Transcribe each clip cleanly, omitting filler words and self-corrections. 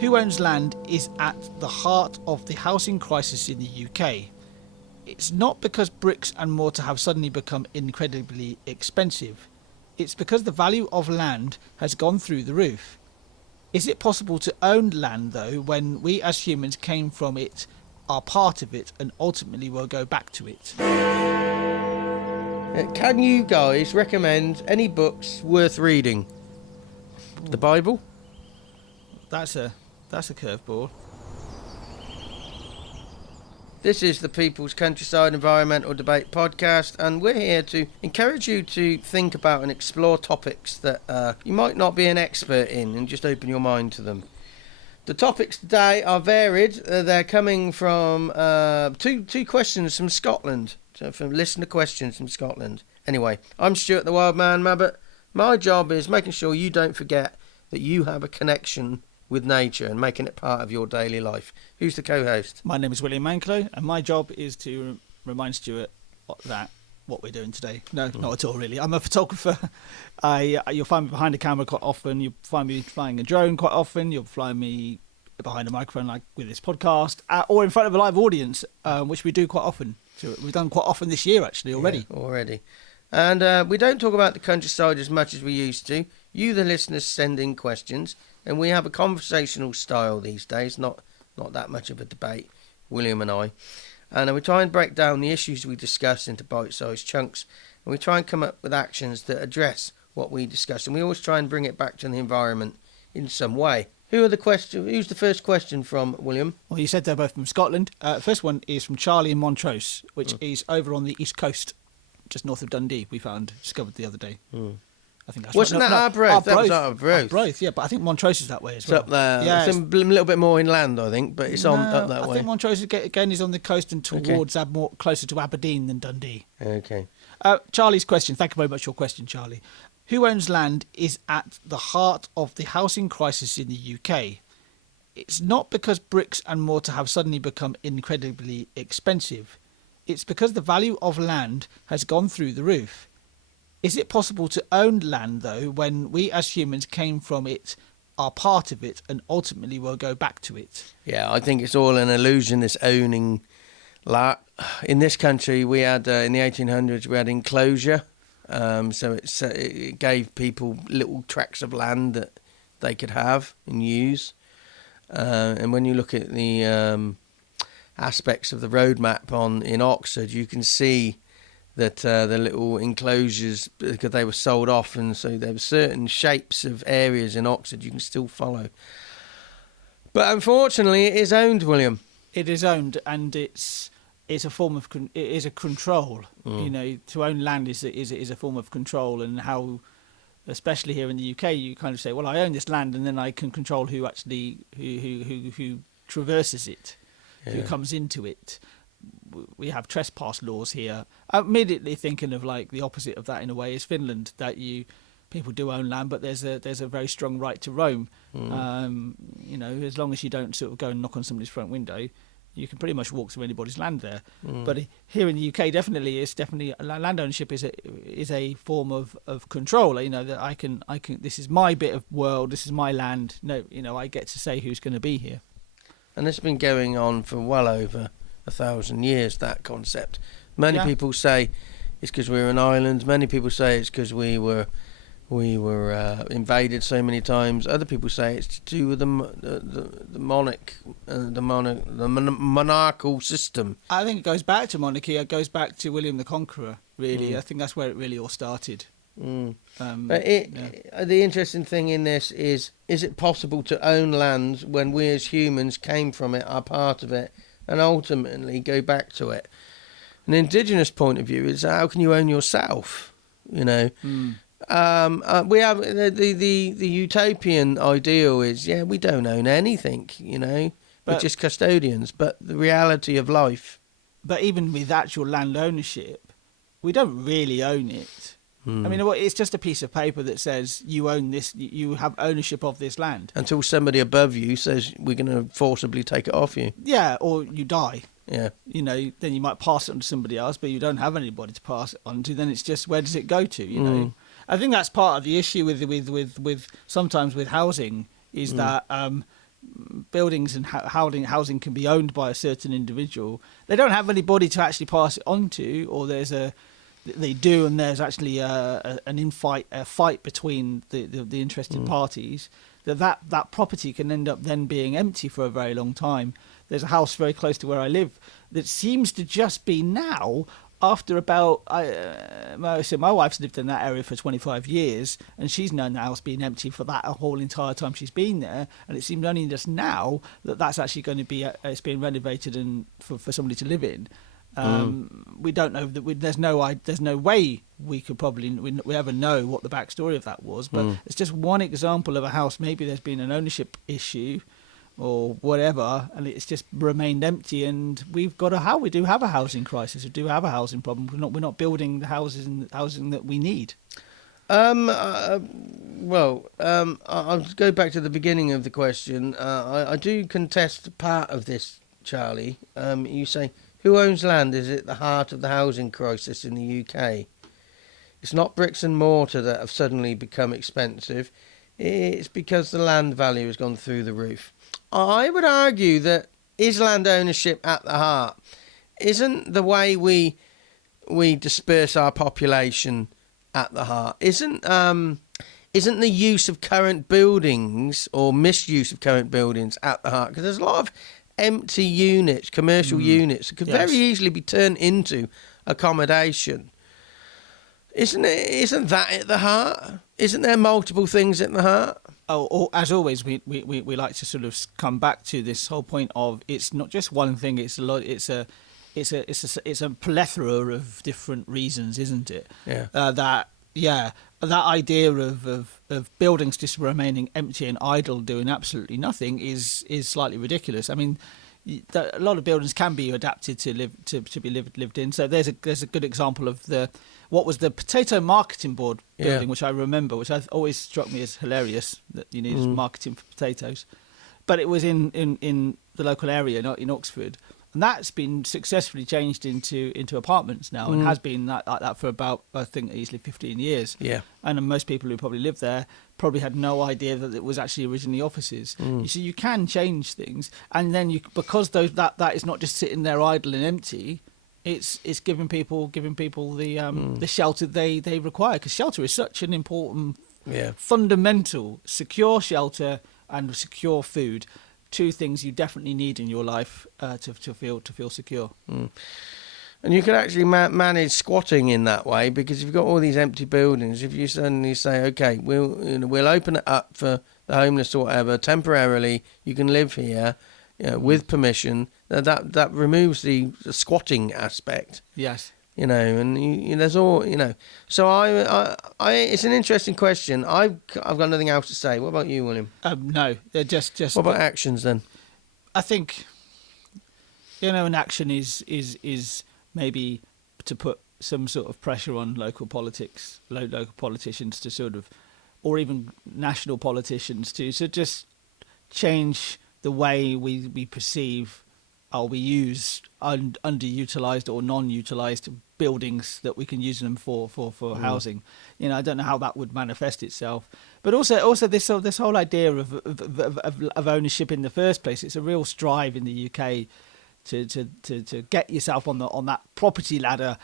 Who owns land is at the heart of the housing crisis in the UK. It's not because bricks and mortar have suddenly become incredibly expensive. It's because the value of land has gone through the roof. Is it possible to own land, though, when we as humans came from it, are part of it, and ultimately will go back to it? Can you guys recommend any books worth reading? The Bible? That's a curveball. This is the People's Countryside Environmental Debate Podcast, and we're here to encourage you to think about and explore topics that you might not be an expert in, and just open your mind to them. The topics today are varied. They're coming from two questions from Scotland, so from listener questions from Scotland. Anyway, I'm Stuart the Wild Man Mabbott. My job is making sure you don't forget that you have a connection with nature and making it part of your daily life. Who's the co-host? My name is William Manklow, and my job is to remind Stuart that what we're doing today. No, not at all, really. I'm a photographer. You'll find me behind a camera quite often. You'll find me flying a drone quite often. You'll find me behind a microphone, like with this podcast, or in front of a live audience, which we do quite often. So we've done quite often this year, actually, already. Yeah, already. And we don't talk about the countryside as much as we used to. You, the listeners, send in questions, and we have a conversational style these days, not that much of a debate, William and I. And we try and break down the issues we discuss into bite-sized chunks, and we try and come up with actions that address what we discuss, and we always try and bring it back to the environment in some way. Who's the first question from, William? Well, you said they're both from Scotland. First one is from Charlie in Montrose, which is over on the east coast, just north of Dundee. Discovered the other day. I think that's Wasn't right. that Arbroath? That was Arbroath. Arbroath, yeah, but I think Montrose is that way as well. It's up there. Yeah, it's a little bit more inland, I think, but it's up that way. I think Montrose again is on the coast and towards more closer to Aberdeen than Dundee. Okay. Charlie's question. Thank you very much for your question, Charlie. Who owns land is at the heart of the housing crisis in the UK. It's not because bricks and mortar have suddenly become incredibly expensive. It's because the value of land has gone through the roof. Is it possible to own land, though, when we as humans came from it, are part of it, and ultimately will go back to it? Yeah, I think it's all an illusion, this owning. In this country, we had, in the 1800s, we had enclosure. So it gave people little tracts of land that they could have and use. And when you look at the aspects of the road map in Oxford, you can see that the little enclosures, because they were sold off, and so there were certain shapes of areas in Oxford you can still follow. But unfortunately, it is owned, William. It is owned, and it's a form of it is a control. You know, to own land is a form of control, and how, especially here in the UK, you kind of say, well, I own this land, and then I can control who actually who traverses it, who comes into it. We have trespass laws here. I'm immediately thinking of like the opposite of that in a way is Finland, that people do own land, but there's a very strong right to roam. You know, as long as you don't sort of go and knock on somebody's front window, you can pretty much walk through anybody's land there. But here in the UK, definitely land ownership is a form of control. You know, that I can this is my bit of world, this is my land. No, you know, I get to say who's going to be here. And it's been going on for well over 1,000 years, that concept. Many people say it's because we're an island. Many people say it's because we were invaded so many times. Other people say it's to do with the monarchical system. I think it goes back to monarchy. It goes back to William the Conqueror, really. I think that's where it really all started. The interesting thing in this is it possible to own land when we as humans came from it, are part of it, and ultimately go back to it? An Indigenous point of view is, how can you own yourself? You know, we have the utopian ideal is, we don't own anything. You know, we're just custodians. But the reality of life. But even with actual land ownership, we don't really own it. I mean, it's just a piece of paper that says you own this, you have ownership of this land. Until somebody above you says we're going to forcibly take it off you. Yeah, or you die. Yeah. You know, then you might pass it on to somebody else, but you don't have anybody to pass it on to. Then it's just, where does it go to? You know, I think that's part of the issue with sometimes with housing is that buildings and housing can be owned by a certain individual, they don't have anybody to actually pass it on to, or they do, and there's actually a fight between the interested parties. That property can end up then being empty for a very long time. There's a house very close to where I live that seems to just be now, after about my wife's lived in that area for 25 years, and she's known the house being empty for that whole entire time she's been there, and it seemed only just now that's actually going to be it's being renovated and for somebody to live in. We don't know that there's no way we could we ever know what the backstory of that was, but it's just one example of a house. Maybe there's been an ownership issue or whatever, and it's just remained empty, and we do have a housing crisis, we do have a housing problem. We're not building the housing that we need. I'll go back to the beginning of the question. I do contest part of this, Charlie. You say, who owns land is at the heart of the housing crisis in the UK. It's not bricks and mortar that have suddenly become expensive. It's because the land value has gone through the roof. I would argue that is land ownership at the heart. Isn't the way we disperse our population at the heart? Isn't the use of current buildings or misuse of current buildings at the heart? Because there's a lot of empty units, commercial units, that could very easily be turned into accommodation. Isn't that at the heart? Isn't there multiple things at the heart? As always, we like to sort of come back to this whole point of it's not just one thing. It's a lot. It's a plethora of different reasons, isn't it? Yeah. That idea of buildings just remaining empty and idle, doing absolutely nothing, is slightly ridiculous. I mean, a lot of buildings can be adapted to be lived in. So there's a good example of what was the Potato Marketing Board building, which I remember, which always struck me as hilarious, that you needed marketing for potatoes. But it was in the local area, not in Oxford. And that's been successfully changed into apartments now, and has been like that for about, I think, easily 15 years. Yeah. And most people who probably lived there probably had no idea that it was actually originally offices. You see, you can change things, and then because that is not just sitting there idle and empty. It's giving people the shelter they require, because shelter is such an important, fundamental, secure shelter and secure food. Two things you definitely need in your life to feel secure. And you can actually manage squatting in that way, because if you've got all these empty buildings, if you suddenly say, okay, we'll open it up for the homeless or whatever temporarily, you can live here, with permission. That removes the squatting aspect. Yes. And there's all, So I it's an interesting question. I've got nothing else to say. What about you, William? No, just. What about actions then? I think, an action is maybe to put some sort of pressure on local politicians to sort of, or even national politicians to just change the way we perceive or we use underutilized or non-utilized buildings that we can use them for housing. I don't know how that would manifest itself, but also this whole idea of ownership in the first place. It's a real strive in the UK to get yourself on that property ladder,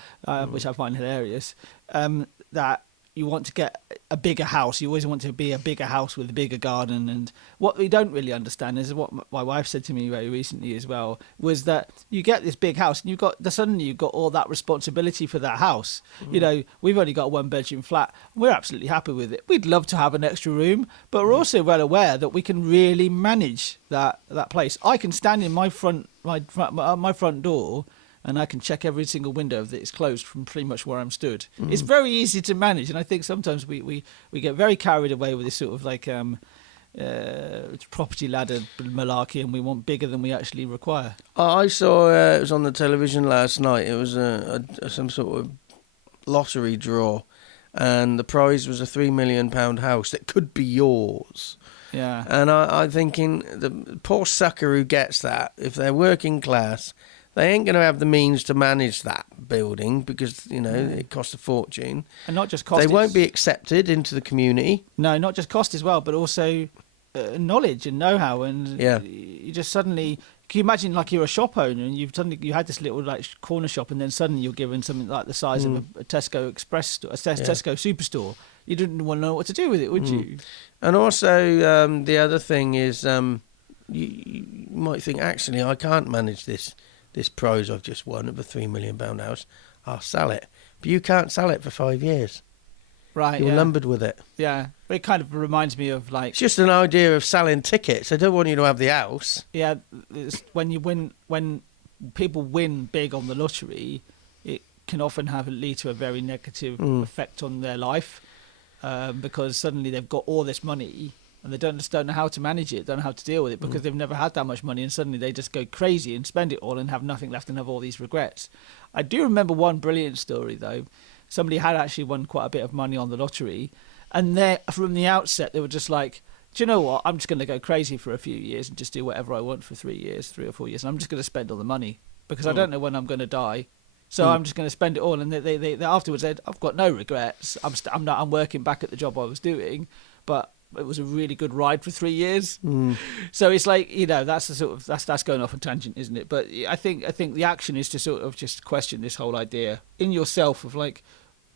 which I find hilarious. That you want to get a bigger house. You always want to be a bigger house with a bigger garden. And what we don't really understand is what my wife said to me very recently as well, was that you get this big house and suddenly you've got all that responsibility for that house. We've only got a 1-bedroom flat. We're absolutely happy with it. We'd love to have an extra room, but we're also well aware that we can really manage that place. I can stand in my front door, and I can check every single window that is closed from pretty much where I'm stood. It's very easy to manage, and I think sometimes we get very carried away with this sort of like property ladder malarkey, and we want bigger than we actually require. I saw it was on the television last night. It was some sort of lottery draw, and the prize was a £3 million house that could be yours. Yeah. And I'm thinking, the poor sucker who gets that, if they're working class, they ain't going to have the means to manage that building because, it costs a fortune. And not just cost. They won't be accepted into the community. No, not just cost as well, but also knowledge and know-how, and Yeah. you just suddenly. Can you imagine, like, you're a shop owner and you had this little like corner shop, and then suddenly you're given something like the size of a Tesco Express store, Tesco Superstore. You didn't want to know what to do with it, would you? And also, the other thing is, you might think, actually, I can't manage this prize I've just won of a £3 million house. I'll sell it, but you can't sell it for 5 years. Right. You're lumbered with it. Yeah, it kind of reminds me of like. It's just an idea of selling tickets. I don't want you to have the house. Yeah, it's when people win big on the lottery, it can often lead to a very negative effect on their life, because suddenly they've got all this money and they don't know how to manage it, don't know how to deal with it, because they've never had that much money, and suddenly they just go crazy and spend it all and have nothing left and have all these regrets. I do remember one brilliant story though. Somebody had actually won quite a bit of money on the lottery, and from the outset they were just like, do you know what, I'm just going to go crazy for a few years and just do whatever I want for 3 or 4 years, and I'm just going to spend all the money because I don't know when I'm going to die, so I'm just going to spend it all. And they afterwards said, I've got no regrets, I'm working back at the job I was doing, but it was a really good ride for 3 years. So it's like, that's the sort of that's going off on tangent, isn't it? But I think the action is to sort of just question this whole idea in yourself of like,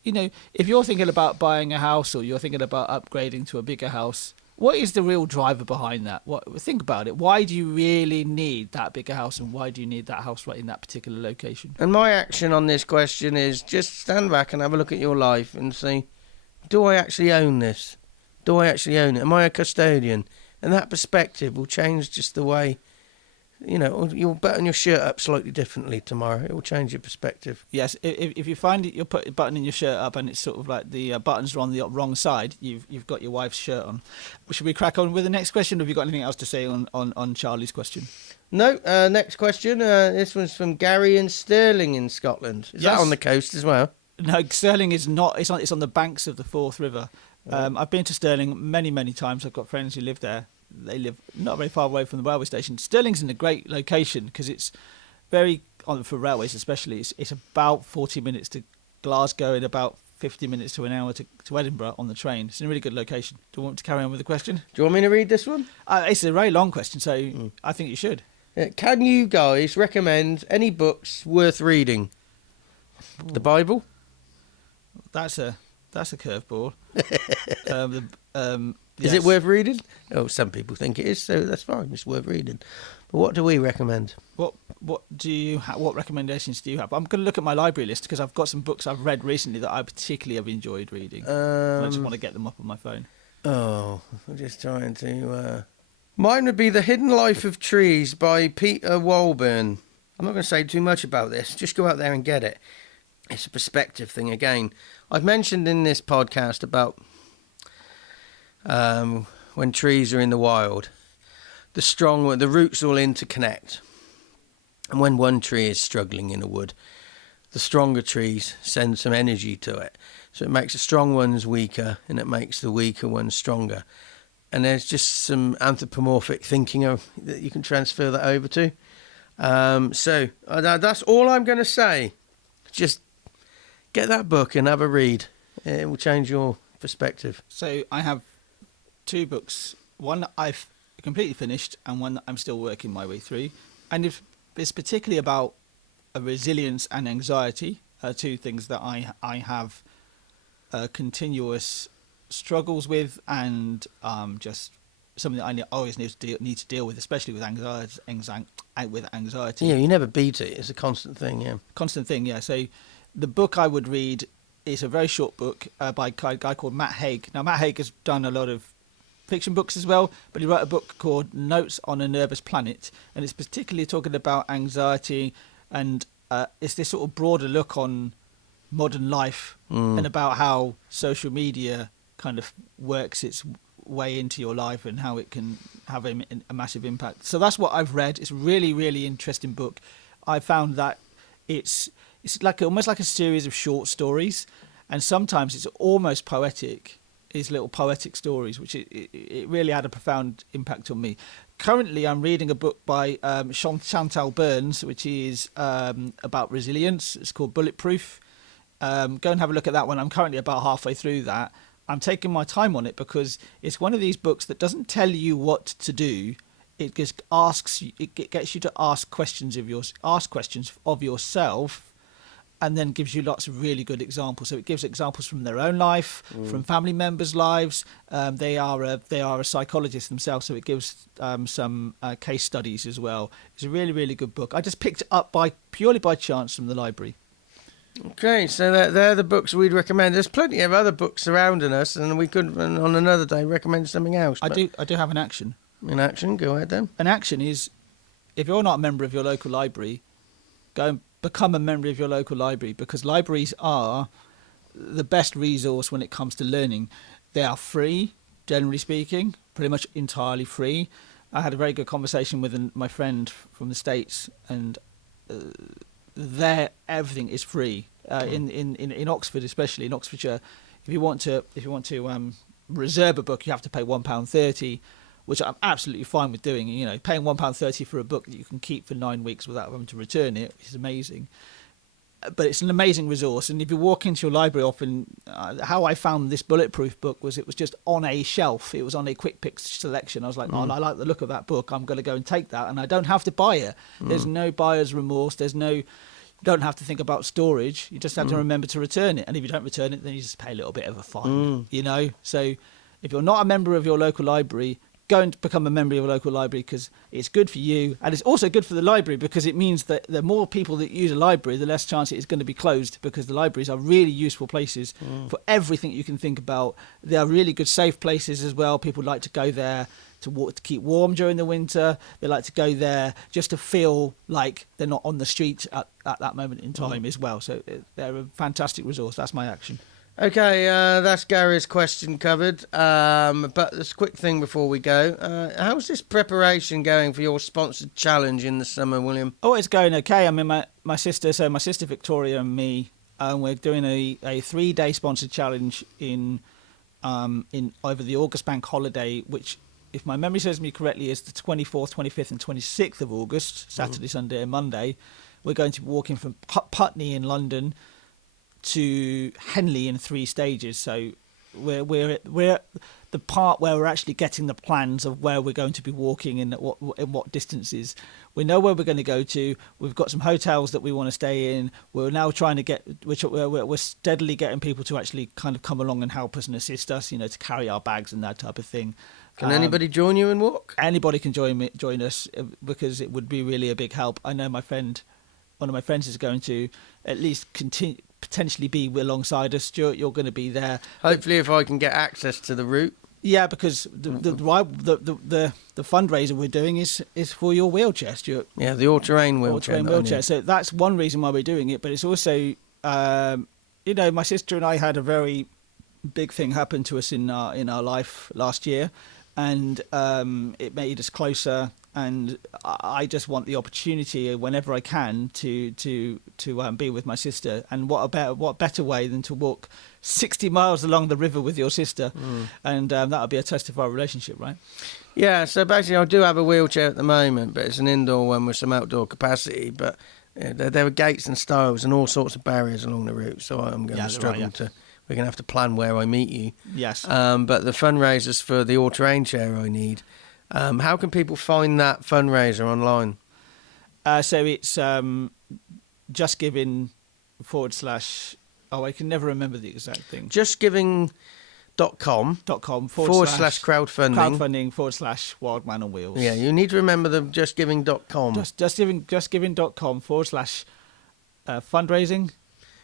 if you're thinking about buying a house or you're thinking about upgrading to a bigger house, what is the real driver behind that? Think about it. Why do you really need that bigger house, and why do you need that house right in that particular location? And my action on this question is just stand back and have a look at your life and see, do I actually own this? Do I actually own it? Am I a custodian? And that perspective will change just the way, you'll button your shirt up slightly differently tomorrow. It will change your perspective. Yes, if you find it, you're buttoning your shirt up and it's sort of like the buttons are on the wrong side, you've got your wife's shirt on. Should we crack on with the next question, or have you got anything else to say on Charlie's question? No, next question. This one's from Gary in Stirling in Scotland. Is that on the coast as well? No, Stirling is not. It's on the banks of the Forth River. I've been to Stirling many, many times. I've got friends who live there. They live not very far away from the railway station. Stirling's in a great location because it's very, for railways especially, it's about 40 minutes to Glasgow and about 50 minutes to an hour to Edinburgh on the train. It's in a really good location. Do you want to carry on with the question? Do you want me to read this one? It's a very long question, so I think you should. Can you guys recommend any books worth reading? The Bible? That's a curveball. Is it worth reading? Oh, some people think it is, so that's fine. It's worth reading. But what do we recommend? What recommendations do you have? I'm going to look at my library list because I've got some books I've read recently that I particularly have enjoyed reading. I just want to get them up on my phone. Oh, I'm just trying to... Mine would be The Hidden Life of Trees by Peter Walburn. I'm not going to say too much about this. Just go out there and get it. It's a perspective thing again. I've mentioned in this podcast about when trees are in the wild, the roots all interconnect. And when one tree is struggling in a wood, the stronger trees send some energy to it. So it makes the strong ones weaker and it makes the weaker ones stronger. And there's just some anthropomorphic thinking that you can transfer that over to. So that's all I'm going to say. Just get that book and have a read. It will change your perspective. So I have 2 books. One that I've completely finished and one that I'm still working my way through. And it's particularly about resilience and anxiety, 2 things that I have continuous struggles with, and just something that I always need to deal with, especially with anxiety. Yeah, you never beat it. It's a constant thing, yeah. Constant thing, yeah. So the book I would read is a very short book by a guy called Matt Haig. Now, Matt Haig has done a lot of fiction books as well, but he wrote a book called Notes on a Nervous Planet, and it's particularly talking about anxiety, and it's this sort of broader look on modern life and about how social media kind of works its way into your life and how it can have a massive impact. So that's what I've read. It's a really, really interesting book. I found that it's like almost like a series of short stories, and sometimes it's almost poetic. These little poetic stories, which it really had a profound impact on me. Currently, I'm reading a book by Chantal Burns, which is about resilience. It's called Bulletproof. Go and have a look at that one. I'm currently about halfway through that. I'm taking my time on it because it's one of these books that doesn't tell you what to do. It just asks you, it gets you to ask questions of yourself, and then gives you lots of really good examples. So it gives examples from their own life, from family members' lives. They are a psychologist themselves, so it gives some case studies as well. It's a really, really good book. I just picked it up purely by chance from the library. Okay, so they're the books we'd recommend. There's plenty of other books surrounding us, and we could, on another day, recommend something else. I do have an action. In action, go ahead then. An action is, if you're not a member of your local library, go and become a member of your local library, because libraries are the best resource when it comes to learning. They are free, generally speaking, pretty much entirely free. I had a very good conversation with my friend from the States, and there everything is free. In Oxford, especially in Oxfordshire, if you want to reserve a book, you have to pay £1.30, which I'm absolutely fine with doing. You know, paying £1.30 for a book that you can keep for 9 weeks without having to return it is amazing. But it's an amazing resource. And if you walk into your library often, how I found this bulletproof book was it was just on a shelf. It was on a quick pick selection. I was like, oh, I like the look of that book. I'm going to go and take that. And I don't have to buy it. There's no buyer's remorse. You don't have to think about storage. You just have to remember to return it. And if you don't return it, then you just pay a little bit of a fine, you know. So if you're not a member of your local library, go and become a member of your local library, because it's good for you, and it's also good for the library, because it means that the more people that use a library, the less chance it is going to be closed, because the libraries are really useful places for everything you can think about. They are really good safe places as well. People like to go there to keep warm during the winter. They like to go there just to feel like they're not on the street at that moment in time as well. So they're a fantastic resource. That's my action. Okay, that's Gary's question covered. But there's a quick thing before we go. How's this preparation going for your sponsored challenge in the summer, William? Oh, it's going okay. I mean, my sister Victoria and me, we're doing a 3-day sponsored challenge in over the August bank holiday, which, if my memory serves me correctly, is the 24th, 25th and 26th of August, Saturday, Sunday and Monday. We're going to be walking from Putney in London to Henley in 3 stages. So we're at the part where we're actually getting the plans of where we're going to be walking and in what distances. We know where we're going to go to. We've got some hotels that we want to stay in. We're now trying to we're steadily getting people to actually kind of come along and help us and assist us, you know, to carry our bags and that type of thing. Can anybody join you and walk? Anybody can join us, because it would be really a big help. I know one of my friends is going to at least potentially be alongside us. Stuart, you're going to be there. Hopefully, if I can get access to the route. Yeah, because the fundraiser we're doing is for your wheelchair, Stuart. Yeah, the all-terrain wheelchair. All-terrain wheelchair. So that's one reason why we're doing it. But it's also, you know, my sister and I had a very big thing happen to us in our life last year, and it made us closer. And I just want the opportunity whenever I can to be with my sister. And what better way than to walk 60 miles along the river with your sister? And that'll be a test of our relationship, right? Yeah. So basically, I do have a wheelchair at the moment, but it's an indoor one with some outdoor capacity. But there are gates and stiles and all sorts of barriers along the route. So I'm going to struggle to. We're going to have to plan where I meet you. Yes. But the fundraisers for the all-terrain chair I need. How can people find that fundraiser online? So it's justgiving / I can never remember the exact thing. Justgiving.com .com / crowdfunding / Wild Man on Wheels. Yeah, you need to remember the justgiving.com. Justgiving.com / fundraising.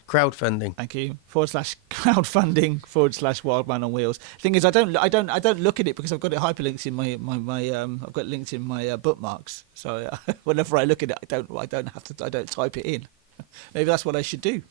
Crowdfunding. Thank you. / crowdfunding / Wild Man on Wheels. Thing is, I don't look at it because I've got it hyperlinked in my I've got it linked in my bookmarks. So whenever I look at it, I don't type it in. Maybe that's what I should do.